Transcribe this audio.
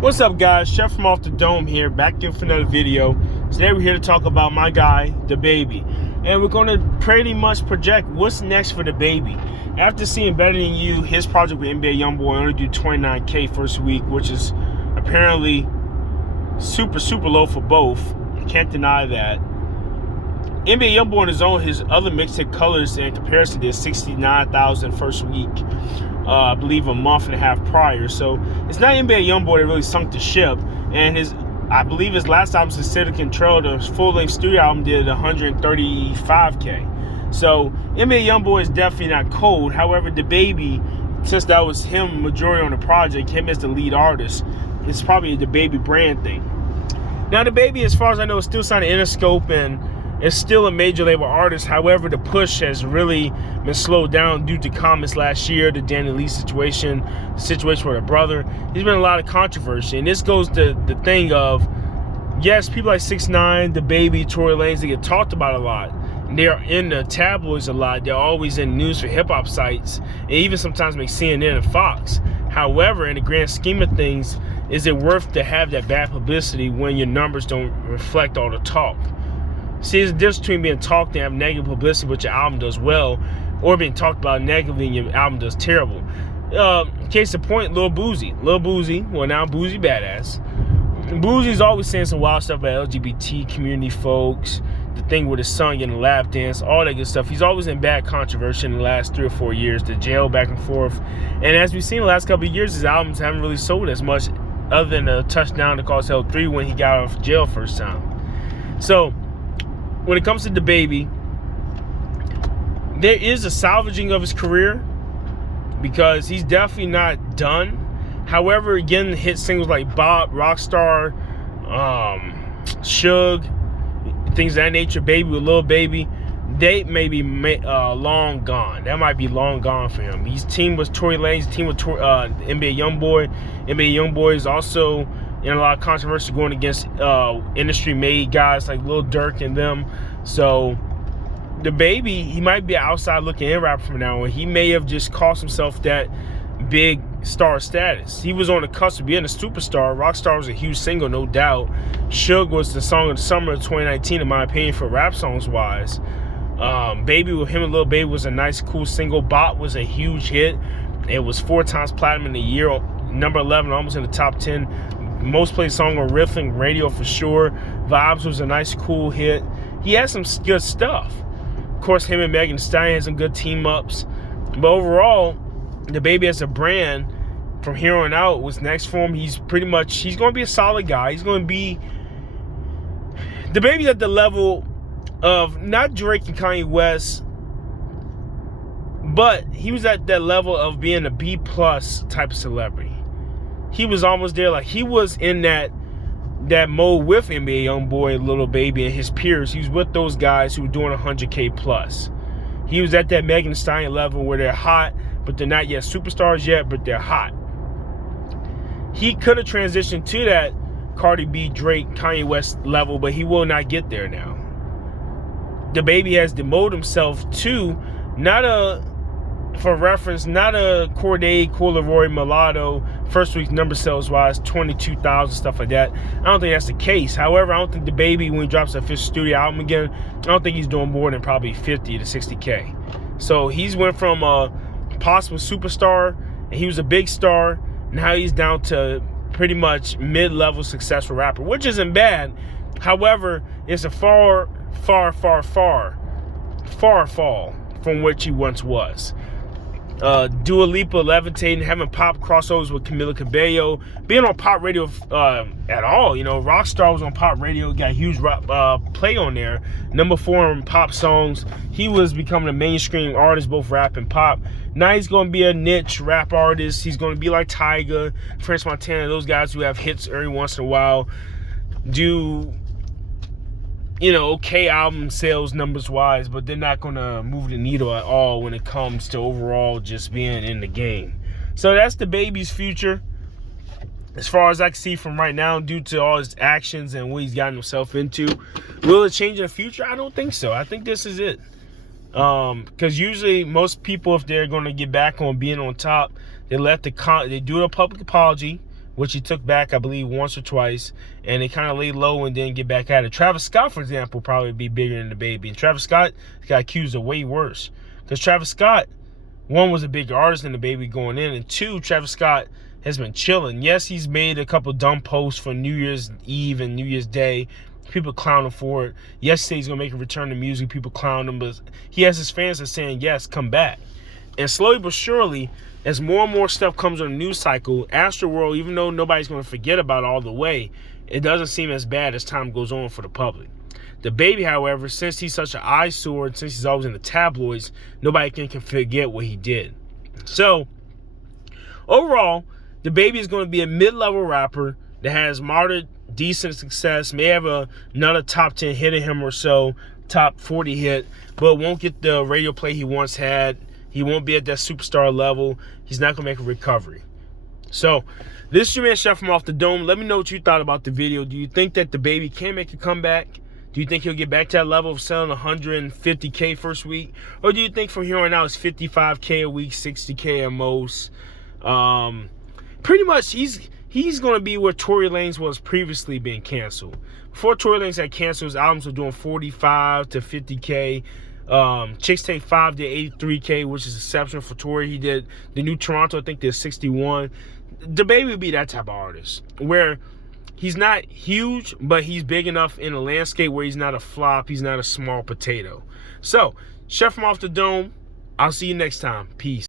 What's up, guys? Chef from Off the Dome here, back in for another video. Today we're here to talk about my guy, DaBaby, and we're going to pretty much project what's next for DaBaby. After seeing Better Than You, his project with NBA YoungBoy only do 29K first week, which is apparently super low for both. Can't deny that. NBA YoungBoy on his own, his other mixtape Colors in comparison did 69,000 first week. I believe a month and a half prior. So it's not NBA YoungBoy that really sunk the ship. And I believe his last album, Acidic Control, the full-length studio album, did 135K. So NBA YoungBoy is definitely not cold. However, DaBaby, since that was him majority on the project, him as the lead artist, it's probably a DaBaby brand thing. Now DaBaby, as far as I know, is still signed to Interscope and is still a major label artist. However, the push has really been slowed down due to comments last year, the Danny Lee situation, the situation with her brother. There's been a lot of controversy, and this goes to the thing of, yes, people like 6ix9ine, DaBaby, Tory Lanez, they get talked about a lot. And they're in the tabloids a lot. They're always in news for hip-hop sites, and even sometimes make CNN and Fox. However, in the grand scheme of things, is it worth to have that bad publicity when your numbers don't reflect all the talk? See, there's a difference between being talked and have negative publicity, but your album does well, or being talked about negatively and your album does terrible. Case in point, Lil Boozy, well now Boozy Badass. Boozy's always saying some wild stuff about LGBT community folks, the thing with his son getting a lap dance, all that good stuff. He's always in bad controversy in the last 3 or 4 years, the jail back and forth. And as we've seen in the last couple of years, his albums haven't really sold as much, other than a touchdown to cause hell 3 when he got out of jail first time. So when it comes to DaBaby, there is a salvaging of his career because he's definitely not done. However, again, hit singles like Bop, Rockstar, Suge, things of that nature, Baby with Lil Baby, they may be long gone. That might be long gone for him. His team was Tory Lanez, team with NBA YoungBoy. NBA YoungBoy is also in a lot of controversy going against industry-made guys like Lil Durk and them. So DaBaby, he might be an outside looking in rapper from now on. He may have just cost himself that big star status. He was on the cusp of being a superstar. Rockstar was a huge single, no doubt. Suge was the song of the summer of 2019, in my opinion, for rap songs wise. Baby with him and Lil Baby was a nice, cool single. Bot was a huge hit. It was 4 times platinum in a year, number 11, almost in the top 10. Most played song on Riffling Radio for sure. Vibes was a nice, cool hit. He had some good stuff. Of course, him and Megan Thee Stallion had some good team-ups. But overall, DaBaby as a brand, from here on out, what's next for him, he's going to be a solid guy. He's going to be... DaBaby's at the level of, not Drake and Kanye West, but he was at that level of being a B+ type of celebrity. He was almost there. Like, he was in that mode with NBA YoungBoy, Lil Baby, and his peers. He was with those guys who were doing 100K plus. He was at that Megan Thee Stallion level where they're hot, but they're not yet superstars yet, but they're hot. He could have transitioned to that Cardi B, Drake, Kanye West level, but he will not get there now. DaBaby has demoted himself to not a Cordae, Leroy, Mulatto, first week's number sales wise, 22,000, stuff like that. I don't think that's the case. However, I don't think DaBaby, when he drops an official studio album again, I don't think he's doing more than probably 50 to 60K. So he's went from a possible superstar, and he was a big star, now he's down to pretty much mid-level successful rapper, which isn't bad. However, it's a far fall from which he once was. Dua Lipa levitating, having pop crossovers with Camila Cabello, being on pop radio at all. You know, Rockstar was on pop radio, got a huge play on there. Number 4 in pop songs. He was becoming a mainstream artist, both rap and pop. Now he's going to be a niche rap artist. He's going to be like Tyga, French Montana, those guys who have hits every once in a while, do, you know, okay album sales numbers wise, but they're not going to move the needle at all when it comes to overall just being in the game. So that's DaBaby's future, as far as I can see from right now, due to all his actions and what he's gotten himself into. Will it change in the future? I don't think so. I think this is it. Because usually most people, if they're going to get back on being on top, they do a public apology, which he took back, I believe, once or twice, and they kind of laid low and then get back at it. Travis Scott, for example, probably be bigger than DaBaby, and Travis Scott got accused of way worse, because Travis Scott, one, was a bigger artist than DaBaby going in, and two, Travis Scott has been chilling. Yes, he's made a couple dumb posts for New Year's Eve and New Year's Day. People clown him for it. Yes, he's going to make a return to music. People clown him, but he has his fans that are saying, yes, come back. And slowly but surely, as more and more stuff comes on the news cycle, Astroworld, even though nobody's going to forget about it all the way, it doesn't seem as bad as time goes on for the public. DaBaby, however, since he's such an eyesore, and since he's always in the tabloids, nobody can forget what he did. So, overall, DaBaby is going to be a mid-level rapper that has moderate, decent success, may have another top 10 hit of him or so, top 40 hit, but won't get the radio play he once had. He won't be at that superstar level. He's not going to make a recovery. So, this is your man, Chef from Off the Dome. Let me know what you thought about the video. Do you think that DaBaby can make a comeback? Do you think he'll get back to that level of selling 150K first week? Or do you think from here on out it's 55K a week, 60K at most? Pretty much, he's going to be where Tory Lanez was previously being canceled. Before Tory Lanez had canceled, his albums were doing 45 to 50K. Chicks Take 5 to 83K, which is exceptional for Tory. He did the New Toronto, I think, did 61. DaBaby would be that type of artist where he's not huge, but he's big enough in a landscape where he's not a flop. He's not a small potato. So, Chef from Off the Dome, I'll see you next time. Peace.